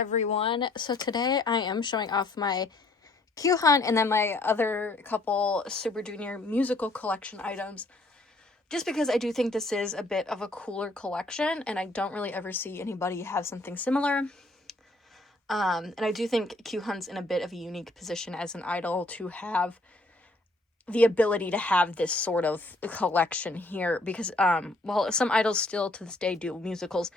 everyone. So today I am showing off my Kyuhyun and then my other couple Super Junior musical collection items, just because I do think this is a bit of a cooler collection and I don't really ever see anybody have something similar. And I do think Kyuhyun's in a bit of a unique position as an idol to have the ability to have this sort of collection here, because while some idols still to this day do musicals,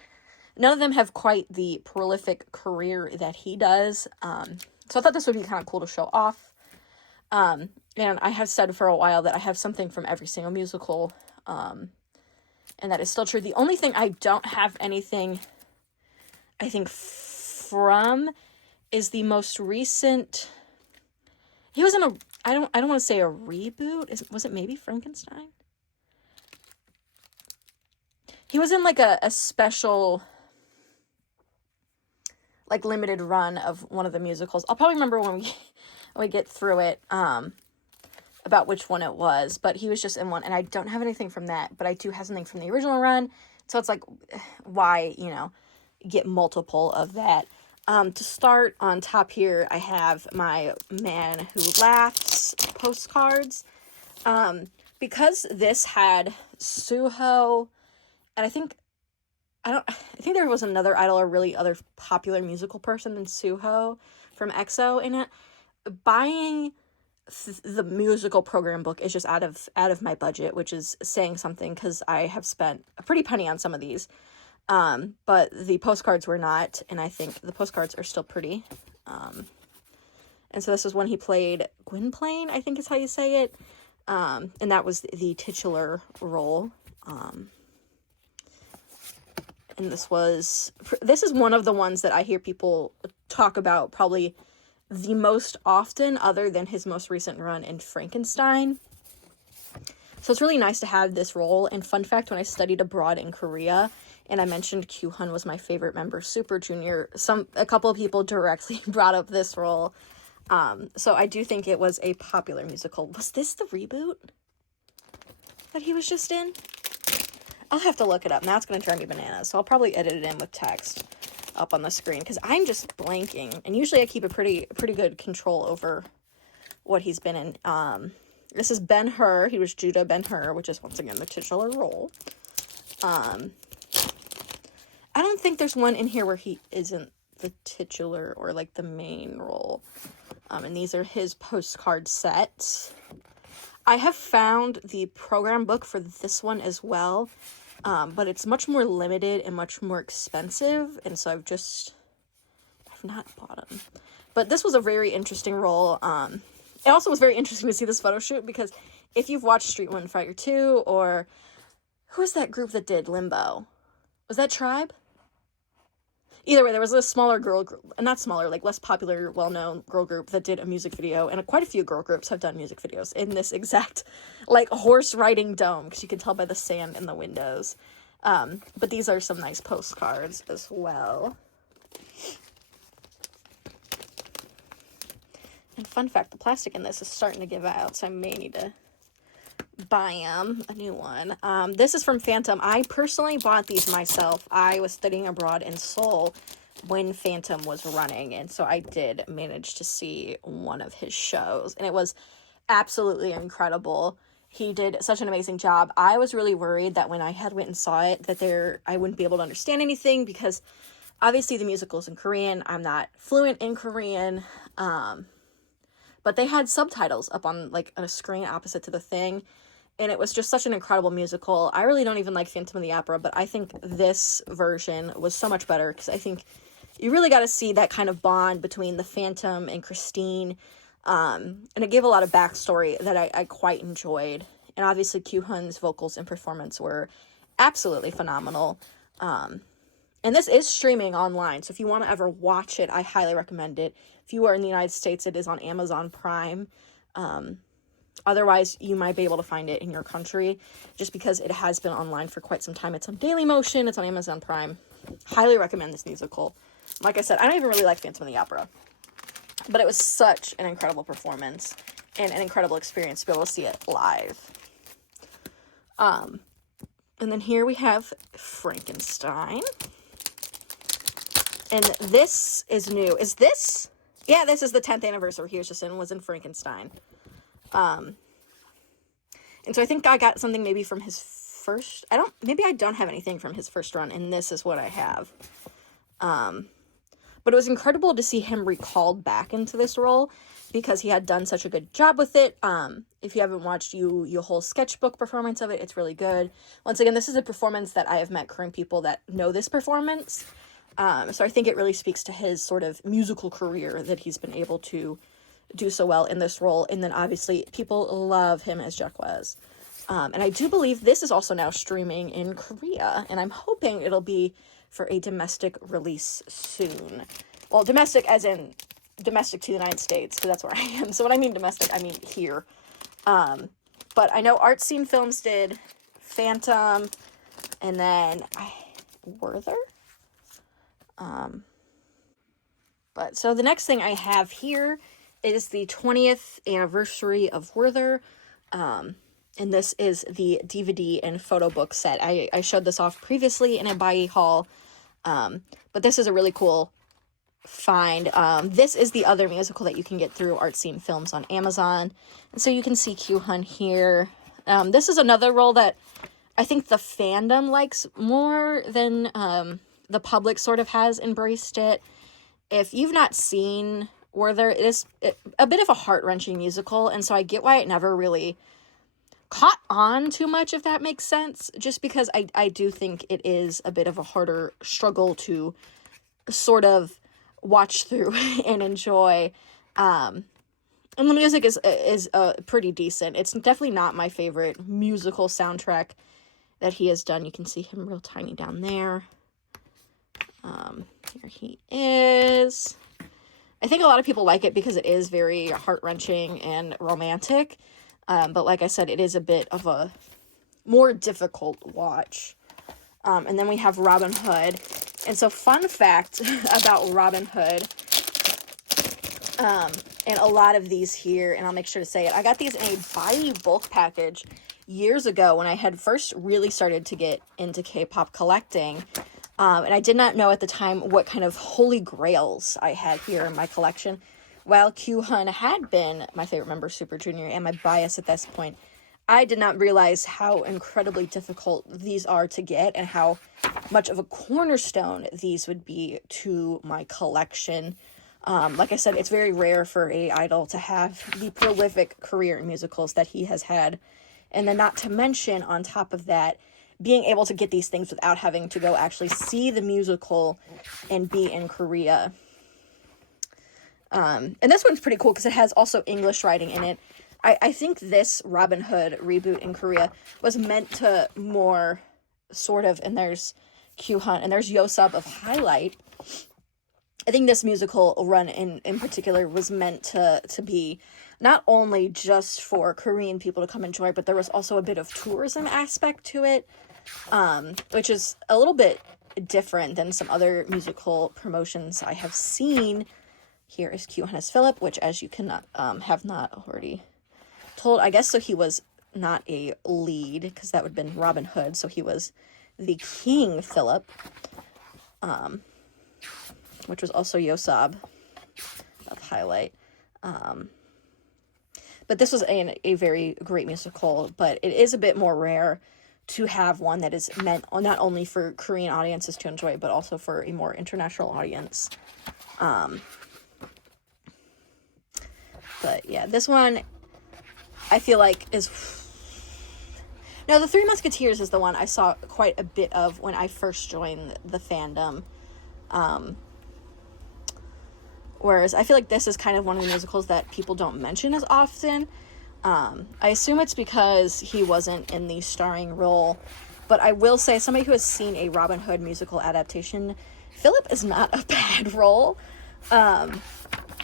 none of them have quite the prolific career that he does. So I thought this would be kind of cool to show off. And I have said for a while that I have something from every single musical, and that is still true. The only thing I don't have anything, I think, from is the most recent. He was in a, I don't want to say a reboot. Was it maybe Frankenstein? He was in like a special, like, limited run of one of the musicals. I'll probably remember when we get through it, about which one it was, but he was just in one, and I don't have anything from that, but I do have something from the original run, so it's like, why, get multiple of that. To start, on top here, I have my Man Who Laughs postcards, because this had Suho, and I think there was another idol or really other popular musical person than Suho from EXO in it. Buying the musical program book is just out of my budget, which is saying something because I have spent a pretty penny on some of these. But the postcards were not, and I think the postcards are still pretty. And so this is when he played Gwynplaine, I think is how you say it. And that was the titular role. And this is one of the ones that I hear people talk about probably the most often, other than his most recent run in Frankenstein. So it's really nice to have this role. And fun fact, when I studied abroad in Korea, and I mentioned Kyuhyun was my favorite member, Super Junior, a couple of people directly brought up this role. So I do think it was a popular musical. Was this the reboot that he was just in? I'll have to look it up. Now it's going to drive me bananas. So I'll probably edit it in with text up on the screen, because I'm just blanking. And usually I keep a pretty good control over what he's been in. This is Ben-Hur. He was Judah Ben-Hur, which is once again the titular role. I don't think there's one in here where he isn't the titular or like the main role. And these are his postcard sets. I have found the program book for this one as well, but it's much more limited and much more expensive, and so I've not bought them. But this was a very interesting role. It also was very interesting to see this photo shoot, because if you've watched Street One Fighter 2, or who was that group that did Limbo? Was that Tribe? Either way, there was a smaller girl group, not smaller, like less popular, well-known girl group that did a music video, and quite a few girl groups have done music videos in this exact, like, horse riding dome, because you can tell by the sand in the windows. But these are some nice postcards as well. And fun fact, the plastic in this is starting to give out, so I may need to buy a new one. This is from Phantom. I personally bought these myself. I was studying abroad in Seoul when Phantom was running, and so I did manage to see one of his shows, and it was absolutely incredible. He did such an amazing job. I was really worried that when I went and saw it, that I wouldn't be able to understand anything, because obviously the musical is in Korean. I'm not fluent in Korean, but they had subtitles up on, like, a screen opposite to the thing, and it was just such an incredible musical. I really don't even like Phantom of the Opera, but I think this version was so much better, because I think you really got to see that kind of bond between the Phantom and Christine, and it gave a lot of backstory that I quite enjoyed. And obviously Kyuhyun's vocals and performance were absolutely phenomenal. And this is streaming online, so if you want to ever watch it, I highly recommend it. If you are in the United States, it is on Amazon Prime. Otherwise, you might be able to find it in your country, just because it has been online for quite some time. It's on Dailymotion. It's on Amazon Prime. Highly recommend this musical. Like I said, I don't even really like Phantom of the Opera, but it was such an incredible performance and an incredible experience to be able to see it live. And then here we have Frankenstein. And this is new. Is this? Yeah, this is the 10th anniversary he was just in, was in Frankenstein. And so I think I got something maybe from his first, maybe I don't have anything from his first run, and this is what I have. But it was incredible to see him recalled back into this role because he had done such a good job with it. If you haven't watched your whole sketchbook performance of it, it's really good. Once again, this is a performance that I have met current people that know this performance. So I think it really speaks to his sort of musical career that he's been able to do so well in this role. And then obviously people love him as Jaquez. And I do believe this is also now streaming in Korea, and I'm hoping it'll be for a domestic release soon. Well, domestic as in domestic to the United States, because that's where I am. So when I mean domestic, I mean here. But I know Art Scene Films did Phantom, and then Werther? But so the next thing I have here is the 20th anniversary of Werther. And this is the DVD and photo book set. I showed this off previously in a buy haul. But this is a really cool find. This is the other musical that you can get through Art Scene Films on Amazon. And so you can see Kyuhyun here. This is another role that I think the fandom likes more than the public sort of has embraced it. If you've not seen Werther, it is a bit of a heart-wrenching musical, and so I get why it never really caught on too much, if that makes sense, just because I do think it is a bit of a harder struggle to sort of watch through and enjoy. And the music is pretty decent. It's definitely not my favorite musical soundtrack that he has done. You can see him real tiny down there. Here he is. I think a lot of people like it because it is very heart-wrenching and romantic. But like I said, it is a bit of a more difficult watch. And then we have Robin Hood. And so fun fact about Robin Hood, and a lot of these here, and I'll make sure to say it. I got these in a buy bulk package years ago when I had first really started to get into K-pop collecting. And I did not know at the time what kind of holy grails I had here in my collection. While Kyuhyun had been my favorite member of Super Junior and my bias at this point, I did not realize how incredibly difficult these are to get and how much of a cornerstone these would be to my collection. Like I said, it's very rare for a idol to have the prolific career in musicals that he has had. And then not to mention, on top of that, being able to get these things without having to go actually see the musical and be in Korea. And this one's pretty cool because it has also English writing in it. I think this Robin Hood reboot in Korea was meant to more sort of, and there's Kyuhyun, and there's Yosub of Highlight. I think this musical run in particular was meant to be not only just for Korean people to come enjoy, but there was also a bit of tourism aspect to it, which is a little bit different than some other musical promotions I have seen. Here is Kyuhyun as Philip, which, as you cannot have not already told, I guess, so he was not a lead, because that would have been Robin Hood, so he was the King Philip, which was also Yosab of Highlight. But this was a very great musical, but it is a bit more rare to have one that is meant not only for Korean audiences to enjoy, but also for a more international audience. But yeah, this one I feel like is... No, The Three Musketeers is the one I saw quite a bit of when I first joined the fandom. Whereas I feel like this is kind of one of the musicals that people don't mention as often. I assume it's because he wasn't in the starring role. But I will say, somebody who has seen a Robin Hood musical adaptation, Philip is not a bad role. And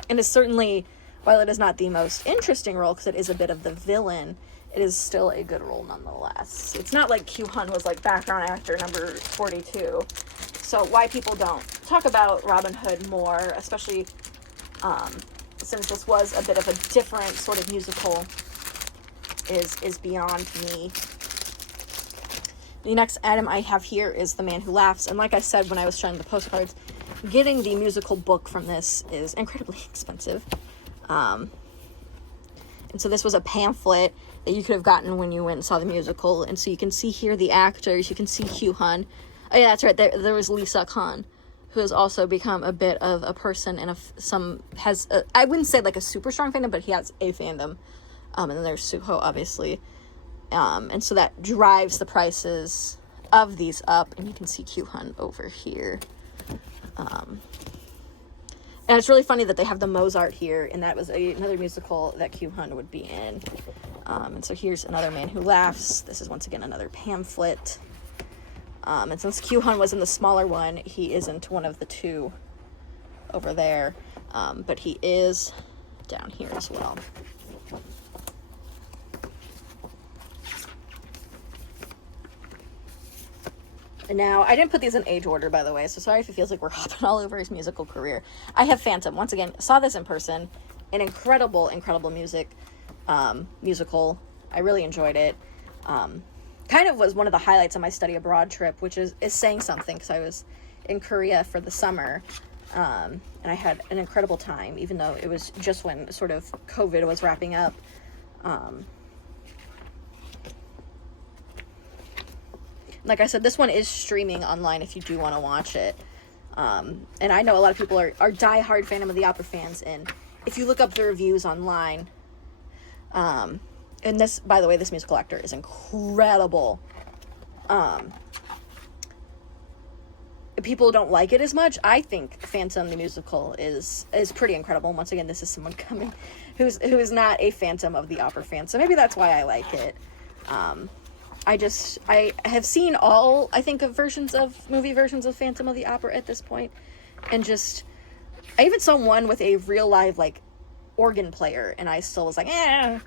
is certainly, while it is not the most interesting role, because it is a bit of the villain, it is still a good role nonetheless. It's not like Kyuhyun was like background actor number 42. So why people don't talk about Robin Hood more, especially since this was a bit of a different sort of musical, is beyond me. The next item I have here is The Man Who Laughs, and like I said when I was showing the postcards, getting the musical book from this is incredibly expensive. And so this was a pamphlet that you could have gotten when you went and saw the musical, and so you can see here the actors, you can see Kyuhyun. Oh yeah, that's right, there was Lisa Khan, who has also become a bit of a person and I wouldn't say like a super strong fandom, but he has a fandom. And then there's Suho, obviously. And so that drives the prices of these up, and you can see Kyuhyun over here. And it's really funny that they have the Mozart here, and that was another musical that Kyuhyun would be in. And so here's another Man Who Laughs. This is once again another pamphlet. And since Kyuhyun was in the smaller one, he isn't one of the two over there, but he is down here as well. And now, I didn't put these in age order, by the way, so sorry if it feels like we're hopping all over his musical career. I have Phantom. Once again, saw this in person. An incredible, incredible musical. I really enjoyed it. Kind of was one of the highlights of my study abroad trip, which is saying something, because I was in Korea for the summer, and I had an incredible time, even though it was just when sort of COVID was wrapping up. Like I said, this one is streaming online if you do want to watch it. And I know a lot of people are diehard Phantom of the Opera fans, and if you look up the reviews online, and this, by the way, this musical actor is incredible. People don't like it as much. I think Phantom the musical is pretty incredible. Once again, this is someone coming who is not a Phantom of the Opera fan, so maybe that's why I like it. I have seen all, I think, of movie versions of Phantom of the Opera at this point, and I even saw one with a real live, like, organ player, and I still was like, eh.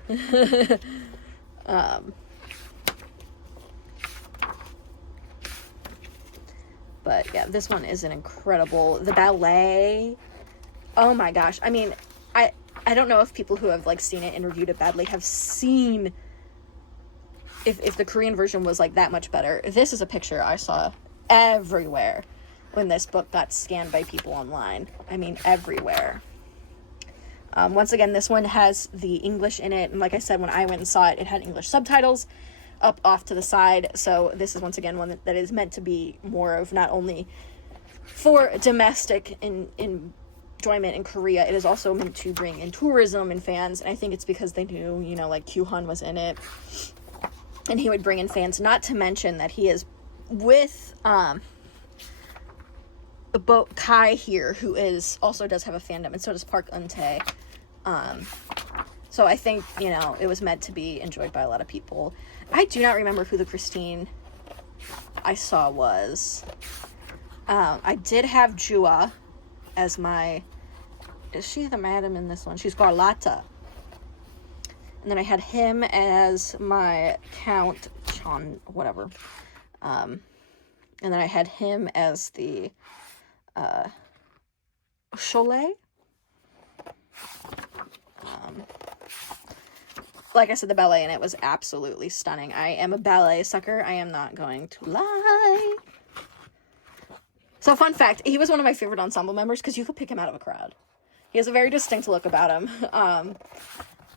But yeah, this one is an incredible, the ballet, oh my gosh, I mean, I don't know if people who have, like, seen it and reviewed it badly have seen if the Korean version was, like, that much better. This is a picture I saw everywhere when this book got scanned by people online. I mean, everywhere. Once again, this one has the English in it, and like I said, when I went and saw it, it had English subtitles up off to the side, so this is once again one that is meant to be more of not only for domestic enjoyment in Korea, it is also meant to bring in tourism and fans, and I think it's because they knew, like, Kyuhyun was in it, and he would bring in fans, not to mention that he is with Kai here, who also does have a fandom, and so does Park Eun-tae. So I think, it was meant to be enjoyed by a lot of people. I do not remember who the Christine I saw was. I did have Jua as is she the madam in this one? She's Garlata. And then I had him as my Count Chan, whatever. And then I had him as the Cholet. Like I said, the ballet in it was absolutely stunning. I am a ballet sucker. I am not going to lie. So, fun fact, he was one of my favorite ensemble members because you could pick him out of a crowd. He has a very distinct look about him.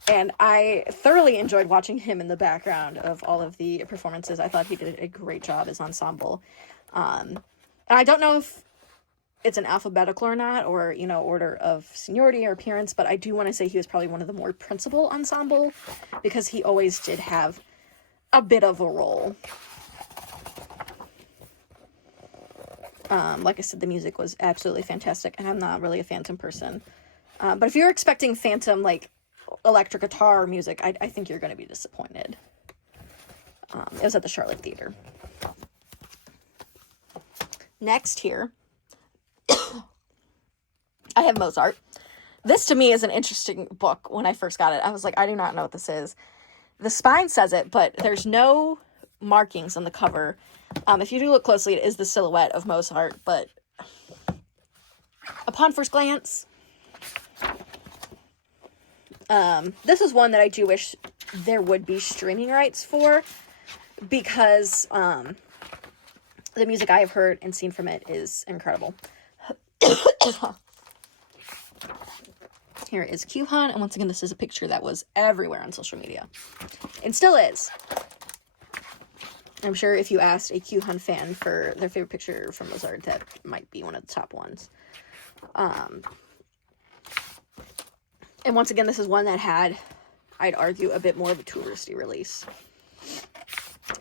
And I thoroughly enjoyed watching him in the background of all of the performances. I thought he did a great job as ensemble. And I don't know if it's an alphabetical or not, or, order of seniority or appearance, but I do want to say he was probably one of the more principal ensemble, because he always did have a bit of a role. Like I said, the music was absolutely fantastic, and I'm not really a Phantom person. But if you're expecting Phantom, like, electric guitar music, I think you're going to be disappointed. It was at the Charlotte Theater. Next here, I have Mozart. This to me is an interesting book. When I first got it, I was like, I do not know what this is. The spine says it, but there's no markings on the cover. If you do look closely, it is the silhouette of Mozart, but upon first glance, this is one that I do wish there would be streaming rights for, because the music I have heard and seen from it is incredible. Here is Kyuhyun, and once again, this is a picture that was everywhere on social media. And still is. I'm sure if you asked a Kyuhyun fan for their favorite picture from Mozart, that might be one of the top ones. And once again, this is one that had, I'd argue, a bit more of a touristy release.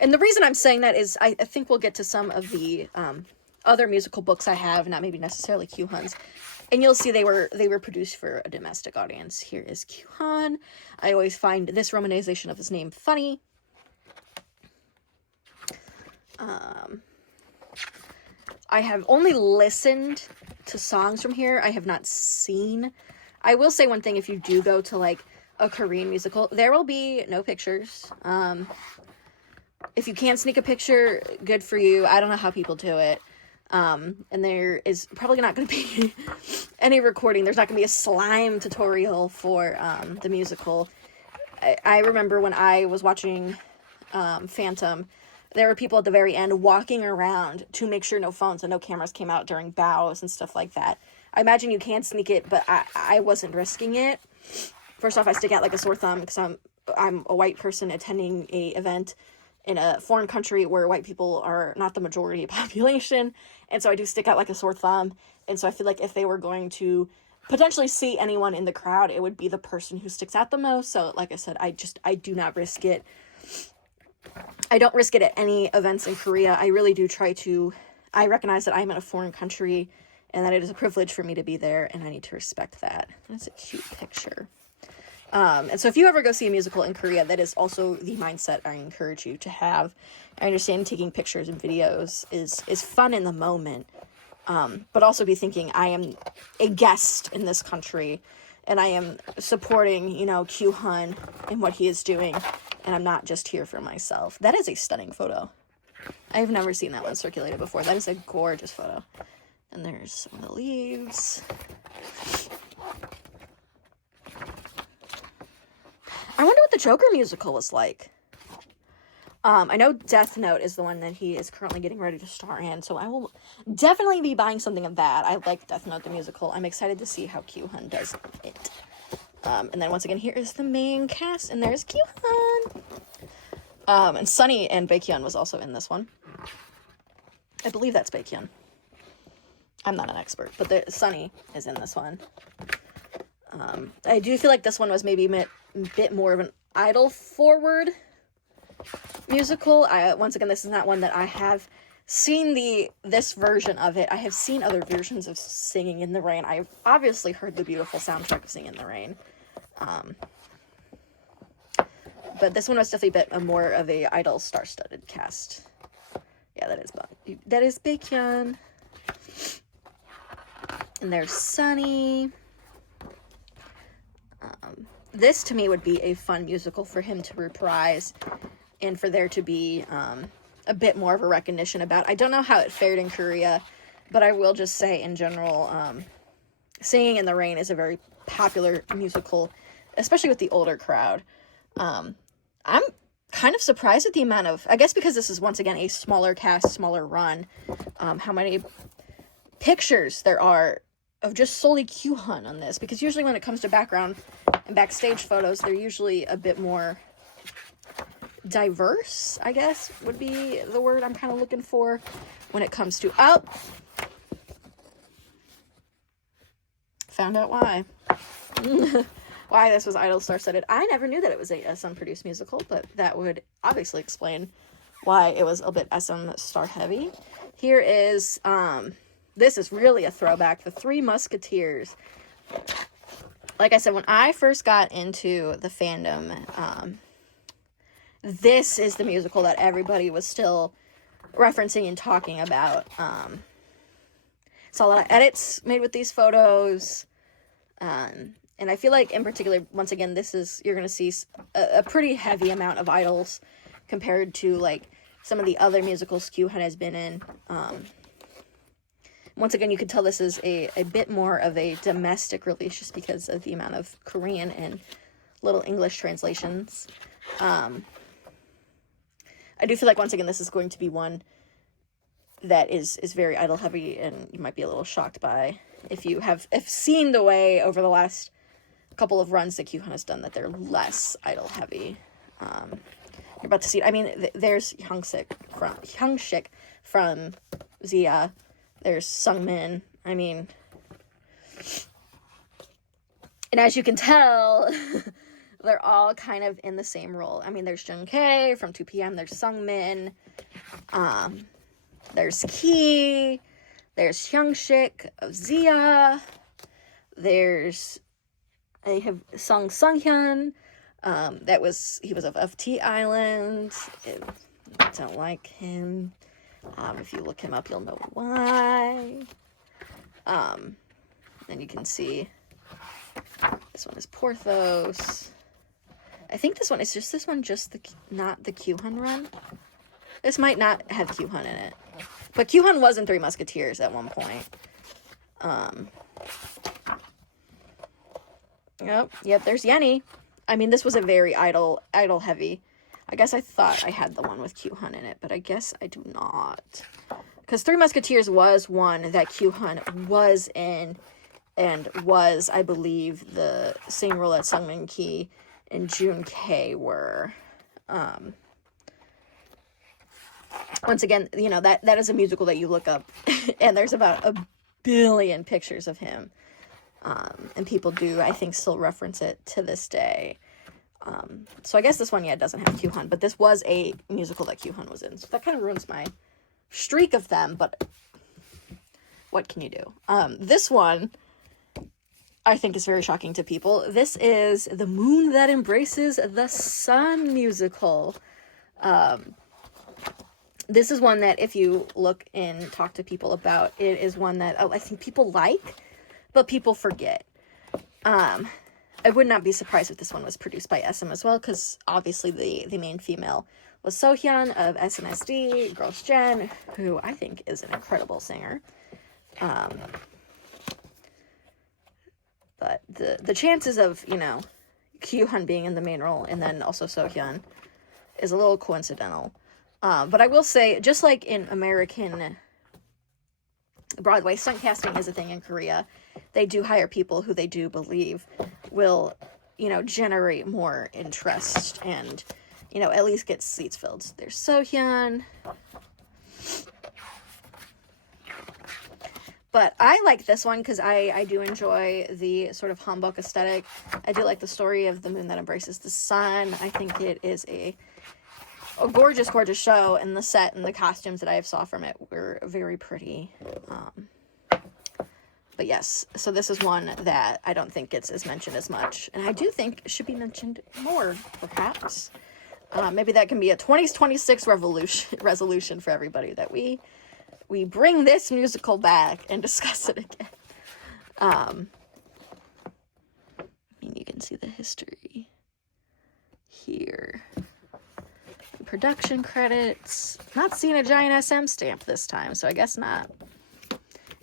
And the reason I'm saying that is I think we'll get to some of the other musical books I have, not maybe necessarily Kyuhyun's, and you'll see they were produced for a domestic audience. Here is Kyuhyun. I always find this romanization of his name funny. I have only listened to songs from here. I have not seen. I will say one thing, if you do go to like a Korean musical, there will be no pictures. If you can't sneak a picture, good for you. I don't know how people do it. And there is probably not going to be any recording. There's not going to be a slime tutorial for the musical. I remember when I was watching Phantom, there were people at the very end walking around to make sure no phones and no cameras came out during bows and stuff like that. I imagine you can sneak it, but I wasn't risking it. First off, I stick out like a sore thumb because I'm a white person attending a event in a foreign country where white people are not the majority population, and so I do stick out like a sore thumb. And so I feel like if they were going to potentially see anyone in the crowd, it would be the person who sticks out the most. So like I said, I do not risk it. I don't risk it at any events in Korea. I really do try to, I recognize that I'm in a foreign country and that it is a privilege for me to be there, and I need to respect that. That's a cute picture. And so if you ever go see a musical in Korea, that is also the mindset I encourage you to have. I understand taking pictures and videos is fun in the moment, but also be thinking, I am a guest in this country, and I am supporting, Kyuhyun and what he is doing, and I'm not just here for myself. That is a stunning photo. I have never seen that one circulated before. That is a gorgeous photo. And there's some of the leaves. I wonder what the Joker musical was like. I know Death Note is the one that he is currently getting ready to star in, so I will definitely be buying something of that. I like Death Note the musical. I'm excited to see how Kyuhyun does it. And then once again, here is the main cast, and there's Kyuhyun. And Sunny and Baekhyun was also in this one. I believe that's Baekhyun. I'm not an expert, but Sunny is in this one. I do feel like this one was maybe a bit more of an idol-forward musical. Once again, this is not one that I have seen this version of it. I have seen other versions of Singing in the Rain. I've obviously heard the beautiful soundtrack of Singing in the Rain. But this one was definitely a bit more of a idol star-studded cast. Yeah, that is Baekhyun. And there's Sunny. This to me would be a fun musical for him to reprise, and for there to be a bit more of a recognition about. I don't know how it fared in Korea, but I will just say in general, Singing in the Rain is a very popular musical, especially with the older crowd. I'm kind of surprised at the amount of, I guess because this is once again a smaller cast, smaller run, how many pictures there are of just solely Kyuhyun on this, because usually when it comes to background and backstage photos, they're usually a bit more diverse, I guess would be the word I'm kind of looking for when it comes to, found out why. Why this was idol star-studded. I never knew that it was a SM-produced musical, but that would obviously explain why it was a bit SM star-heavy. Here is, this is really a throwback, The Three Musketeers. Like I said, when I first got into the fandom, this is the musical that everybody was still referencing and talking about. Saw a lot of edits made with these photos, and I feel like in particular, once again, you're going to see a pretty heavy amount of idols compared to like some of the other musicals Kyuhyun has been in. Once again, you could tell this is a bit more of a domestic release just because of the amount of Korean and little English translations. I do feel like, once again, this is going to be one that is very idol heavy, and you might be a little shocked by if you have seen the way over the last couple of runs that Kyuhyun has done that they're less idol heavy. You're about to see it. I mean, there's Hyungshik from Zia. There's Sungmin. I mean, and as you can tell, they're all kind of in the same role. I mean, there's Jungkook from 2PM. There's Sungmin. There's Key. There's Hyungshik of Zia. I have Sunghyun. He was of T Island. I don't like him. If you look him up, you'll know why. And you can see this one is Porthos. I think this one is not the Kyuhyun run. This might not have Kyuhyun in it, but Kyuhyun was in Three Musketeers at one point. Yep, there's Yenny. I mean, this was a very idol heavy. I guess I thought I had the one with Kyuhyun in it, but I guess I do not. Because Three Musketeers was one that Kyuhyun was in, and was, I believe, the same role that Sungmin Ki and Jun K were. Once again, you know, that is a musical that you look up, and there's about 1 billion pictures of him. And people do, I think, still reference it to this day. So I guess this one, doesn't have Kyuhyun, but this was a musical that Kyuhyun was in. So that kind of ruins my streak of them, but what can you do? This one, I think, is very shocking to people. This is The Moon That Embraces the Sun musical. This is one that if you look and talk to people about, it is one that I think people like, but people forget. I would not be surprised if this one was produced by SM as well, because obviously the main female was Sohyun of SNSD, Girls' Gen, who I think is an incredible singer. But the chances of, Kyuhyun being in the main role and then also Sohyun is a little coincidental. But I will say, just like in American Broadway, stunt casting is a thing in Korea. They do hire people who they do believe will, generate more interest and, at least get seats filled. There's Sohyun. But I like this one because I do enjoy the sort of hanbok aesthetic. I do like the story of The Moon That Embraces the Sun. I think it is a gorgeous, gorgeous show, and the set and the costumes that I saw from it were very pretty. But yes, so this is one that I don't think gets as mentioned as much, and I do think it should be mentioned more, perhaps. Maybe that can be a 2026 resolution for everybody, that we bring this musical back and discuss it again. I mean, you can see the history here. Production credits. Not seeing a giant SM stamp this time, so I guess not.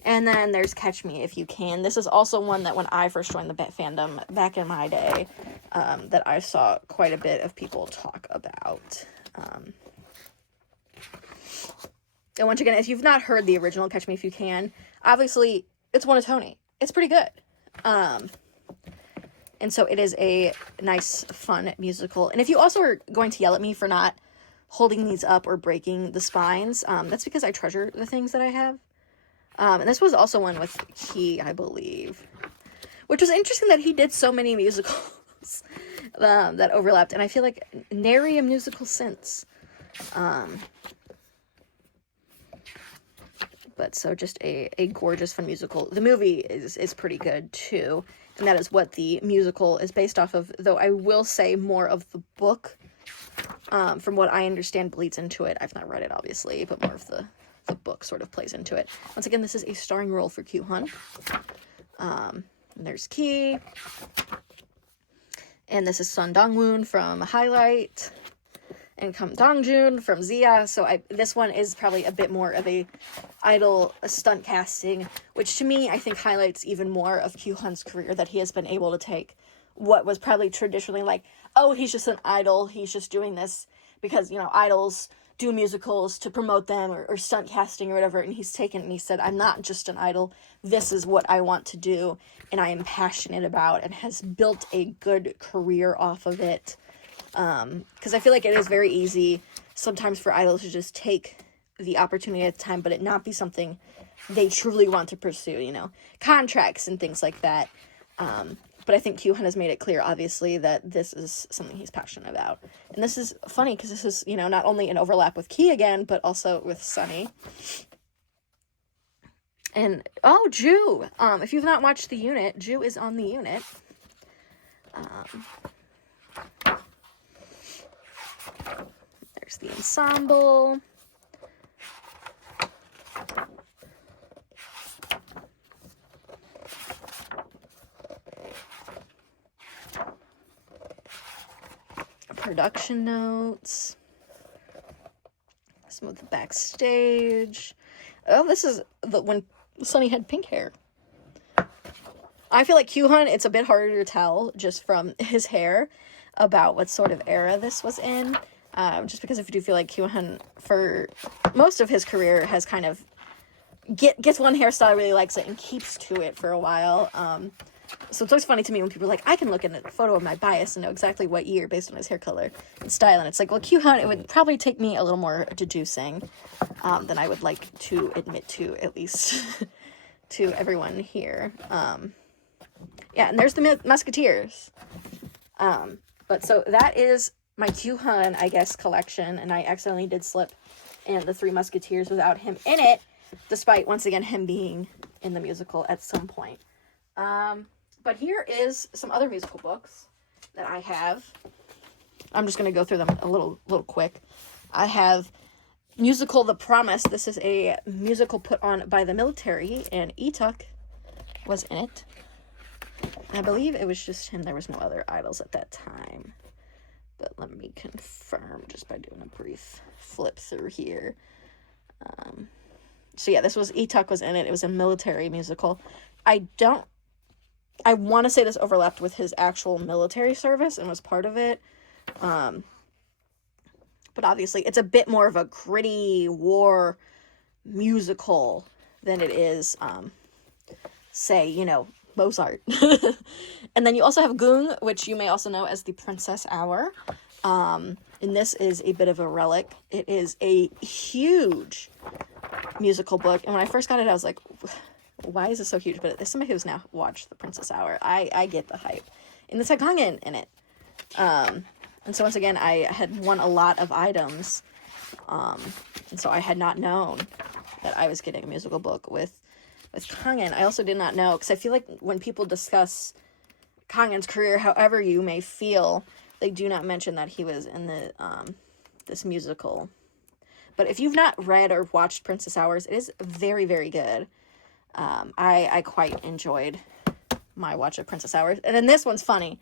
And then there's Catch Me If You Can. This is also one that when I first joined the fandom back in my day, that I saw quite a bit of people talk about. And once again, if you've not heard the original Catch Me If You Can, obviously it's one of Tony. It's pretty good. And so it is a nice, fun musical. And if you also are going to yell at me for not holding these up or breaking the spines, that's because I treasure the things that I have. And this was also one with Key, I believe, which was interesting that he did so many musicals that overlapped. And I feel like nary a musical since. But so just a gorgeous, fun musical. The movie is pretty good, too. And that is what the musical is based off of. Though I will say more of the book, from what I understand, bleeds into it. I've not read it, obviously, but more of the book sort of plays into it. Once again, this is a starring role for Kyuhyun. And there's Key. And this is Sun Dongwoon from Highlight. And Kim Dongjun from Zia. So this one is probably a bit more of a idol stunt casting, which to me I think highlights even more of Kyuhyun's career, that he has been able to take what was probably traditionally like, oh, he's just an idol, he's just doing this because, idols do musicals to promote them or stunt casting or whatever, and he's taken and he said, I'm not just an idol, this is what I want to do and I am passionate about, and has built a good career off of it. Because I feel like it is very easy sometimes for idols to just take the opportunity at the time, but it not be something they truly want to pursue, you know, contracts and things like that. But I think Kyuhyun has made it clear, obviously, that this is something he's passionate about. And this is funny because this is, you know, not only an overlap with Key again, but also with Sunny. And, oh, Ju! If you've not watched The Unit, Ju is on The Unit. There's the ensemble. Production notes. Some of the backstage. Oh, this is when Sunny had pink hair. I feel like Kyuhyun, it's a bit harder to tell just from his hair about what sort of era this was in. Just because I do feel like Kyuhyun, for most of his career, has kind of gets one hairstyle, really likes it, and keeps to it for a while. So it's always funny to me when people are like, I can look at a photo of my bias and know exactly what year based on his hair color and style. And it's like, well, Kyuhyun, it would probably take me a little more deducing than I would like to admit to, at least to everyone here. Yeah, and there's the Musketeers. But so that is my Kyuhyun, I guess, collection. And I accidentally did slip in the Three Musketeers without him in it, despite, once again, him being in the musical at some point. But here is some other musical books that I have. I'm just going to go through them a little quick. I have musical The Promise. This is a musical put on by the military, and Ituk was in it. I believe it was just him. There was no other idols at that time. But let me confirm just by doing a brief flip through here. So yeah, this was, Ituk was in it. It was a military musical. I want to say this overlapped with his actual military service and was part of it. But obviously it's a bit more of a gritty war musical than it is, say, you know, Mozart. And then you also have Gung, which you may also know as the Princess Hour. And this is a bit of a relic. It is a huge musical book. And when I first got it, I was like, why is it so huge? But as somebody who's now watched The Princess Hour, I get the hype. And it's Kyuhyun in it. And so once again, I had won a lot of items. And so I had not known that I was getting a musical book with Kyuhyun. I also did not know, because I feel like when people discuss Kyuhyun's career, however you may feel, they do not mention that he was in the this musical. But if you've not read or watched Princess Hours, it is very, very good. I quite enjoyed my watch of Princess Hours. And then this one's funny.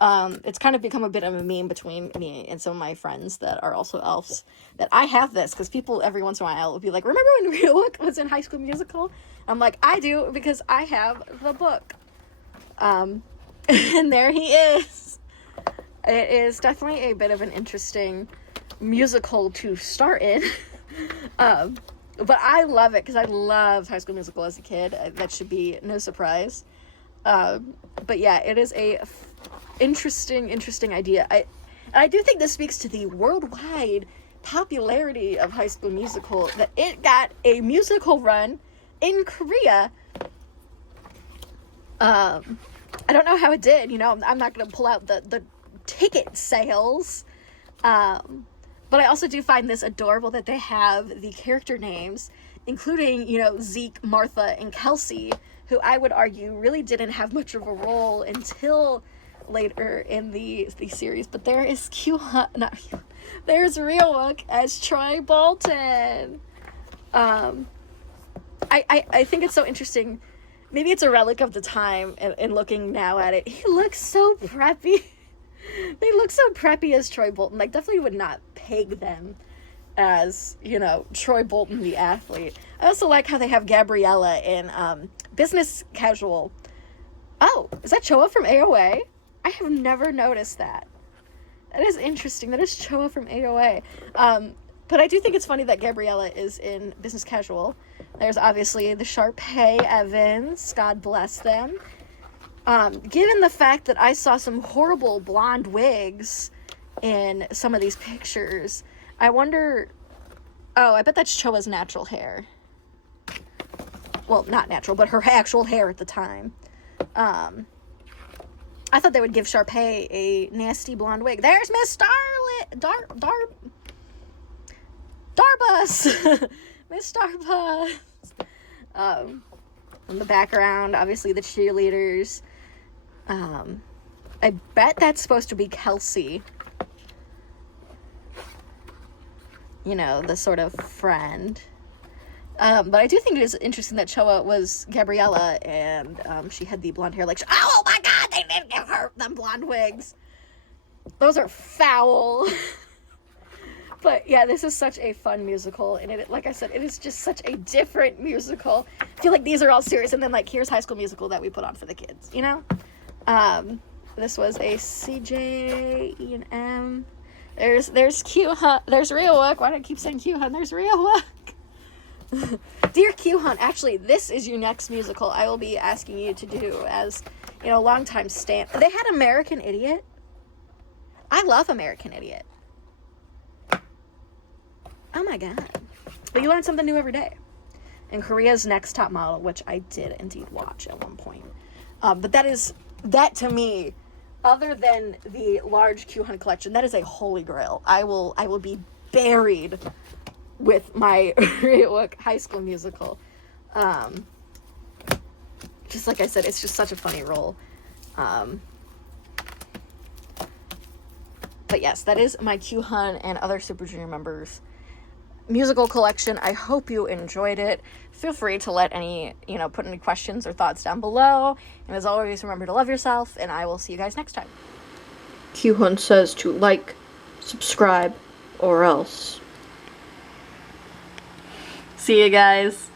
It's kind of become a bit of a meme between me and some of my friends that are also elves, that I have this, because people every once in a while will be like, remember when Ryuk was in High School Musical? I'm like, I do, because I have the book. And there he is. It is definitely a bit of an interesting musical to start in. But I love it, because I loved High School Musical as a kid. That should be no surprise. But yeah, it is a interesting idea. I do think this speaks to the worldwide popularity of High School Musical, that it got a musical run in Korea. I don't know how it did, you know, I'm not going to pull out the ticket sales, but I also do find this adorable that they have the character names, including, you know, Zeke, Martha, and Kelsey, who I would argue really didn't have much of a role until later in the series. But there is there's Ryuk as Troy Bolton. I think it's so interesting. Maybe it's a relic of the time, and looking now at it, he looks so preppy. They look so preppy as Troy Bolton. Like, definitely would not peg them as, you know, Troy Bolton the athlete. I also like how they have Gabriella in Business Casual. Oh, is that Choa from AOA? I have never noticed that. That is interesting. That is Choa from AOA. But I do think it's funny that Gabriella is in business casual. There's obviously the Sharpay Evans. God bless them. Given the fact that I saw some horrible blonde wigs in some of these pictures, I wonder... Oh, I bet that's Choa's natural hair. Well, not natural, but her actual hair at the time. I thought they would give Sharpay a nasty blonde wig. There's Miss Darbus! Miss Darbus! In the background, obviously the cheerleaders. I bet that's supposed to be Kelsey. You know, the sort of friend. But I do think it is interesting that Choa was Gabriella and she had the blonde hair. Like, oh my god, they didn't give her them blonde wigs. Those are foul. But yeah, this is such a fun musical, and it, like I said, it is just such a different musical. I feel like these are all serious, and then like here's High School Musical that we put on for the kids, you know? This was a CJ, E&M. There's Kyuhyun. There's Ryowak. Why do I keep saying Kyuhyun? There's Ryowak. Dear Kyuhyun, actually, this is your next musical I will be asking you to do as, you know, longtime stan. They had American Idiot. I love American Idiot. Oh my god. But you learn something new every day. And Korea's Next Top Model, which I did indeed watch at one point. But that to me, other than the large Kyuhyun collection, that is a holy grail. I will be buried with my Ryowak High School Musical. Just like I said, it's just such a funny role. But yes, that is my Kyuhyun and other Super Junior members musical collection. I hope you enjoyed it. Feel free to let put any questions or thoughts down below. And as always, remember to love yourself, and I will see you guys next time. Kyuhyun says to like, subscribe, or else. See you guys.